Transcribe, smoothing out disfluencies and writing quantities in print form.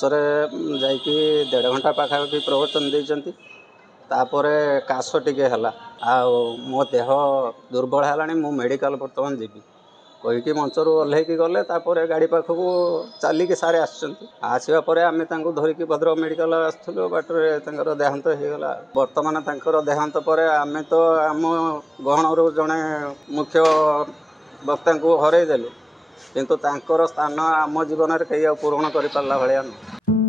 ମଞ୍ଚରେ ଯାଇକି 1.5 ଘଣ୍ଟା ପାଖାପାଖି ପ୍ରବଚନ ଦେଇଛନ୍ତି। ତାପରେ କାଶ ଟିକେ ହେଲା, ଆଉ ମୋ ଦେହ ଦୁର୍ବଳ ହେଲାଣି, ମୁଁ ମେଡ଼ିକାଲ ବର୍ତ୍ତମାନ ଯିବି କହିକି ମଞ୍ଚରୁ ଓହ୍ଲେଇକି ଗଲେ। ତାପରେ ଗାଡ଼ି ପାଖକୁ ଚାଲିକି ସାରେ ଆସିଛନ୍ତି। ଆସିବା ପରେ ଆମେ ତାଙ୍କୁ ଧରିକି ଭଦ୍ରକ ମେଡ଼ିକାଲ ଆସିଥିଲୁ। ବାଟରେ ତାଙ୍କର ଦେହାନ୍ତ ହେଇଗଲା। ବର୍ତ୍ତମାନ ତାଙ୍କର ଦେହାନ୍ତ ପରେ ଆମେ ତ ଆମ ଗହଣରୁ ଜଣେ ମୁଖ୍ୟ ବକ୍ତାଙ୍କୁ ହରେଇ ଦେଲୁ, କିନ୍ତୁ ତାଙ୍କର ସ୍ଥାନ ଆମ ଜୀବନରେ କେହି ଆଉ ପୂରଣ କରିପାରିଲା ଭଳିଆ ନୁହେଁ।